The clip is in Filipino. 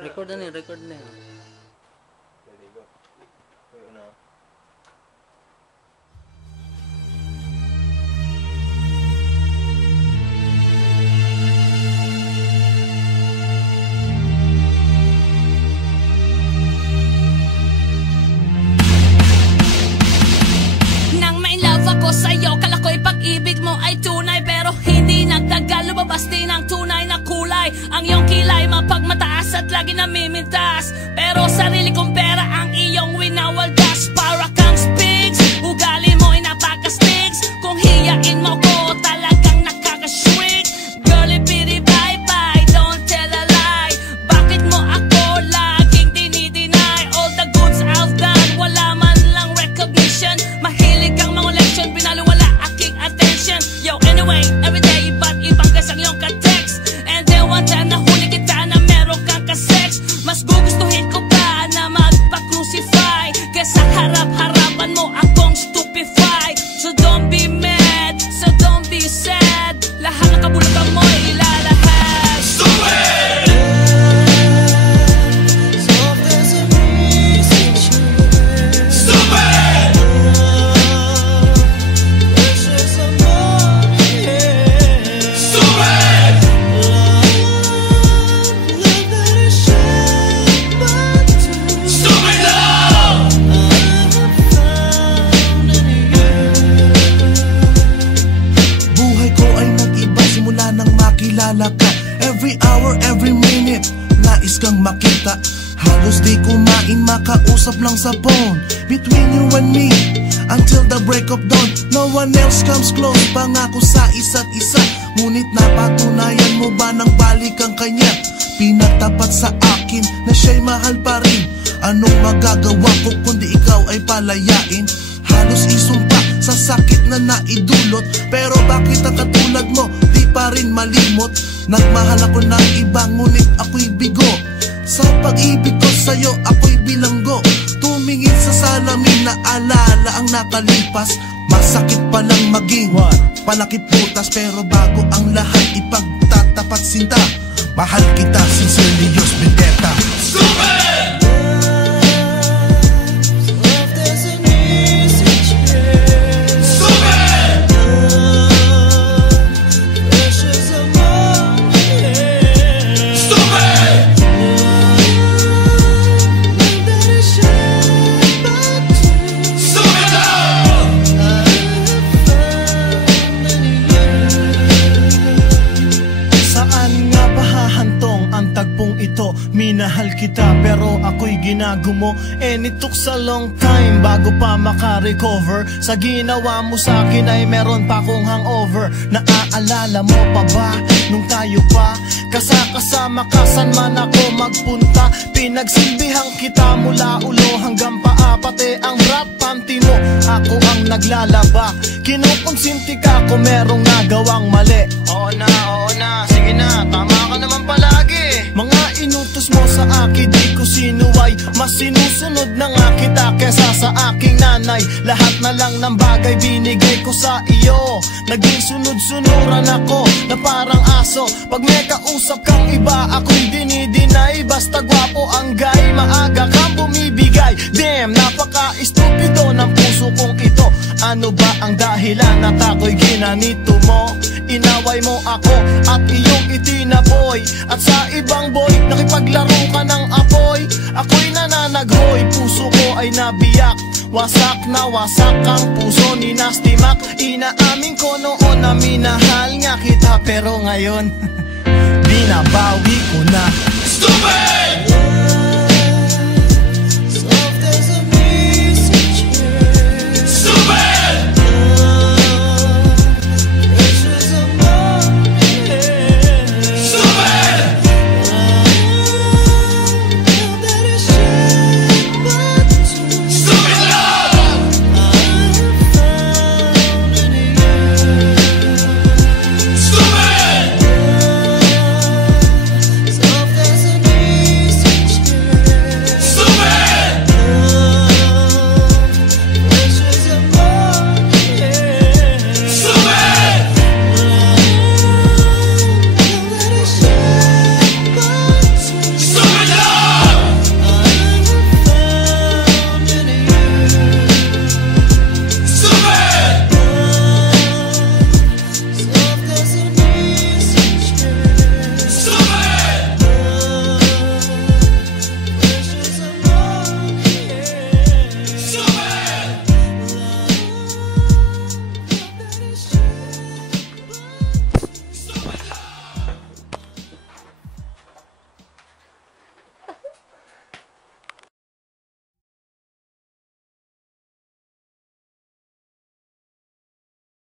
Record na niya, record na niya. Nang may love ako sa'yo, kala ko'y pag-ibig mo ay tunay, pero hindi nagtagal, lumabas din ang tunay na kulay. Ang iyong kilay mapagmataas at lagi namimintas, pero sarili kong pera ang iyong winawaldas. Para kang spigs, ugali mo ay napakastigs. Kung hiyain mo ko, talagang nakakashrink. Girlie bitty bye bye, don't tell a lie. Bakit mo ako laging dinideny? All the goods I've done, wala man lang recognition. Mahilig kang mga leksyon, binaliwala aking attention. Yo, anyway, everyday iba't ibang gas ang iyong ka-text. And then one time nahuli kita na meron kang ka-sex. Mas gugustuhin ko pa na magpa-crucify kesa harap-harapan mo akong stupefy. So don't be mad, so don't be sad. Lahat ng kabulutan mo ilalahad. Stupid! Every hour, every minute, nais kang makita. Halos di kumain, makausap lang sa phone. Between you and me, until the break of dawn. No one else comes close, pangako sa isa't isa. Ngunit napatunayan mo ba nang balik ang kanya? Pinatapat sa akin na siya'y mahal pa rin. Anong magagawa ko kundi ikaw ay palayain? Halos isumpa sa sakit na naidulot, pero bakit ang katulad mo di pa rin malimot? Nagmahal ako ng iba ngunit ako'y bigo. Sa pag-ibig ko sa'yo ako'y bilanggo. Tumingin sa salamin na alala ang nakalipas. Masakit palang maging panakip butas, pero bago ang lahat ipagtatapat sinta. Mahal kita, sincerely yours, Vendetta. Stupid! Minahal kita pero ako'y ginagumo. And it took a long time bago pa makarecover. Sa ginawa mo sa akin ay meron pa akong hangover. Naaalala mo pa ba nung tayo pa kasama ka saan man ako magpunta? Pinagsilbihan kita mula ulo hanggang paa, pati ang rap panty mo ako ang naglalaba. Kinukonsinti ka kung merong nagawang mali. Oo na, sige na, tama ka naman palagi. Mga inutos mo sa akin di ko sinuway, mas sinusunod na nga kita kesa sa aking nanay. Lahat na lang ng bagay binigay ko sa iyo. Naging sunod-sunuran ako na parang aso. Pag may kausap kang iba ako'y dinidinay. Basta gwapo ang guy, maaga kang bumibigay. Damn, napaka-estupido ng puso kong ito. Ano ba ang dahilan at ako'y ginanito mo? Inaway mo ako at iyong itinaboy. At sa ibang boy, nakipaglaro ka ng apoy. Ako'y nananaghoy, puso ko ay nabiyak. Wasak na wasak ang puso ni Nasty Mac. Inaamin ko noon na minahal nga kita, pero ngayon binabawi ko na. Stupid!